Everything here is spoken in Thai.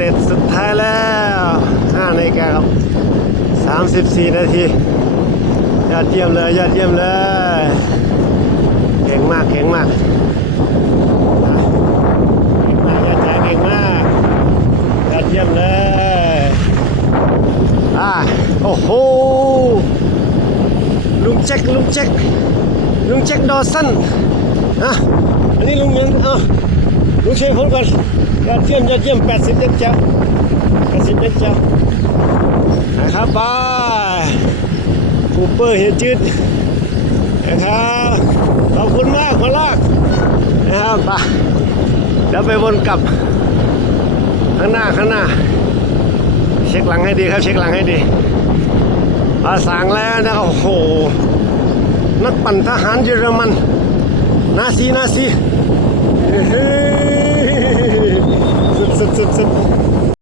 เต็ปสุดท้ายแล้ว5 นาฬิกาครับ34 นาทียอดเยี่ยมเลยยอดเยี่ยมเลยเก่งมากเก่งมากเก่งมากยอดใจเก่งมากยอดเยี่ยมเลยโอ้โหลุงแจ็คดอสันอันนี้ลุงยังลุงช่วยผมก่อนยอดเยี่ยม80 เต็มเจ้า80 เต็มเจ้านะครับไปคูเปอร์เฮจืดนะครับขอบคุณมากคนลากนะครับไปเดี๋ยวไปวนกลับข้างหน้าเช็คหลังให้ดีครับเช็คหลังให้ดีสั่งแล้วนะโอ้โหนักปั่นทหารเยอรมันนาซีสุด